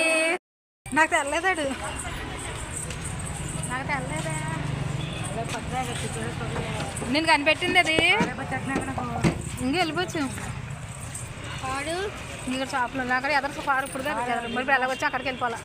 ఏంటి నాకు తెల్లదాడు నాకు తెల్లదా నేను కనిపెట్టింది అది ఇంక వెళ్ళిపోవచ్చు పాడు ఇక్కడ షాపులో అక్కడ ఎదరు పాడు ఇప్పుడు మరి ఎలా వచ్చి అక్కడికి వెళ్ళిపోవాలి